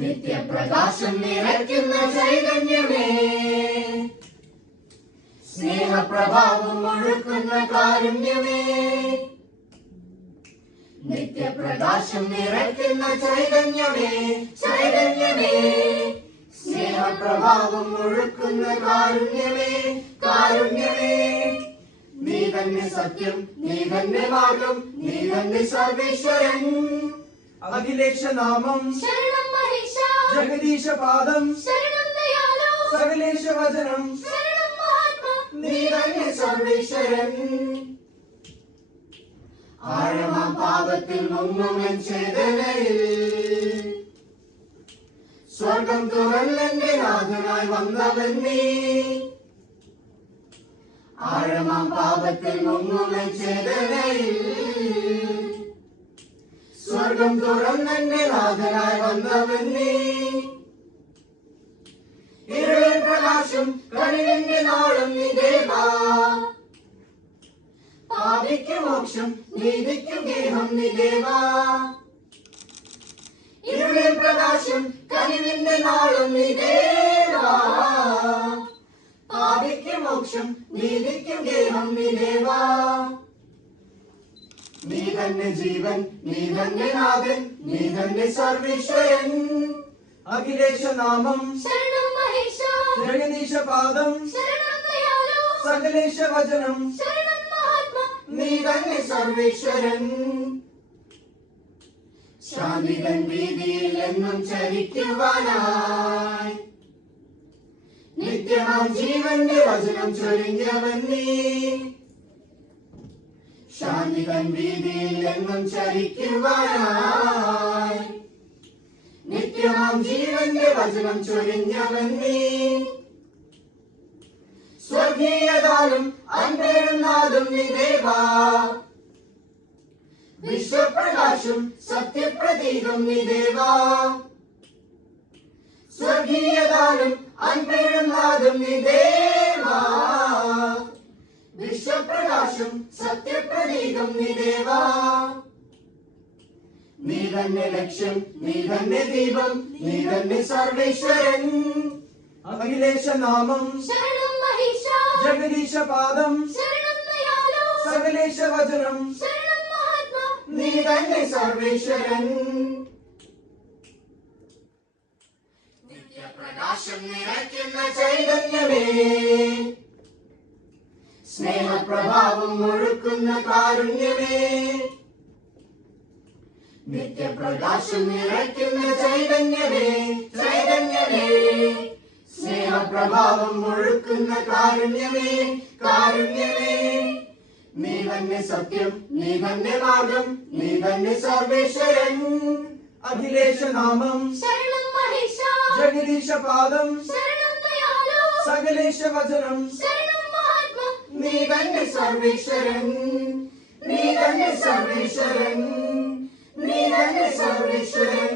നിത്യപ്രകാശം നിറയ്ക്കുന്ന ചൈതന്യമേ, സ്നേഹപ്രഭാവം ഒഴുക്കുന്ന കാരുണ്യമേ, നിത്യപ്രകാശം നിറയ്ക്കുന്ന ചൈതന്യമേ, ചൈതന്യമേ, സ്നേഹപ്രഭാവം ഒഴുക്കുന്ന കാരുണ്യമേ, കാരുണ്യമേ, നീ തന്നെ സത്യം, നീ തന്നെ മാർഗം, നീ തന്നെ സർവേശ്വരൻ. അഖിലേശ നാമം ശരണം മഹേശ, ജഗദീശ പാദം ശരണം ദയാലോ, സകലേശ വചനം ശരണം മഹാത്മാ, നീ തന്നെ സർവേശ്വരൻ. ആഴമാം പാപത്തിൽ മുങ്ങുമെൻ ചേതനയിൽ സ്വർഗം തുറന്നെന്റെ നാഥനായി വന്നവൻ നീ. ആഴമാം പാപത്തിൽ മുങ്ങുമെൻ ചേതനയിൽ സ്വർഗം തുറന്നെന്റെ നാഥനായി വന്നവൻ നീ. ഇരുളിൽ പ്രകാശം കനിവിന്റെ നാളം നീ ദേവാ, പാപിക്ക് മോക്ഷം നീതിക്ക് ഗേഹം നീ ദേവാ. ഇരുളിൽ പ്രകാശം കനിവിന്റെ നാളം നീ ദേവാ, പാപിക്ക് മോക്ഷം നീതിക്ക് ഗേഹം നീ ദേവാ. നീ തന്നെ ജീവൻ, നീ തന്നെ നാഥൻ, നീ തന്നെ സർവേശ്വരൻ. അഖിലേശ നാമം ശരണം മഹേശ, ജഗദീശ പാദം ശരണം ദയാലോ, സകലേശ വചനം ശരണം മഹാത്മാ, നീ തന്നെ സർവേശ്വരൻ. ശാന്തിതൻ വീതിയിൽ എന്നും ചരിക്കുവാനായി നിത്യമാം ജീവന്റെ വചനം ചൊരിഞ്ഞവൻ നീ. ശാന്തിതൻ വീതിയിൽ എന്നും ചരിക്കുവാനായി നിത്യമാം ജീവന്റെ വചനം ചൊരിഞ്ഞവൻ നീ. സ്വർഗീയതാലും അൻപേഴുന്നാഥും നീ ദേവാ, വിശ്വപ്രകാശം സത്യപ്രതീകം നീ ദേവാ. സ്വർഗീയതാലും അൻപേഴുന്നാഥും നീ ദേവാ, വിശ്വപ്രകാശം സത്യപ്രതീകം നീ ദേവാ. നീ തന്നെ ലക്ഷ്യം, നീ തന്നെ ദീപം, നീ തന്നെ സർവേശ്വരൻ. അഖിലേശ നാമം ശരണം മഹേശ, ജഗദീശ പാദം ശരണം ദയാലോ, സകലേശ വചനം ശരണം മഹാത്മാ, നീ തന്നെ സർവേശ്വരൻ. നിത്യപ്രകാശം നിറയ്ക്കുന്ന ചൈതന്യമേ, സ്നേഹപ്രഭാവം ഒഴുക്കുന്ന കാരുണ്യമേ, നിത്യപ്രകാശം നിറയ്ക്കുന്ന ചൈതന്യമേ, ചൈതന്യമേ, സ്നേഹപ്രഭാവം ഒഴുക്കുന്ന കാരുണ്യമേ, കാരുണ്യമേ, നീ തന്നെ സത്യം, നീ തന്നെ മാർഗം, നീ തന്നെ സർവേശ്വരൻ. അഖിലേശ നാമം ശരണം മഹേശ, ജഗദീശ പാദം ശരണം ദയാലോ, സകലേശ വചനം ശരണം മഹാത്മാ, നീ തന്നെ സർവേശ്വരൻ. നീ തന്നെ സർവേശ്വരൻ, നീ തന്നെ സർവേശ്വരൻ.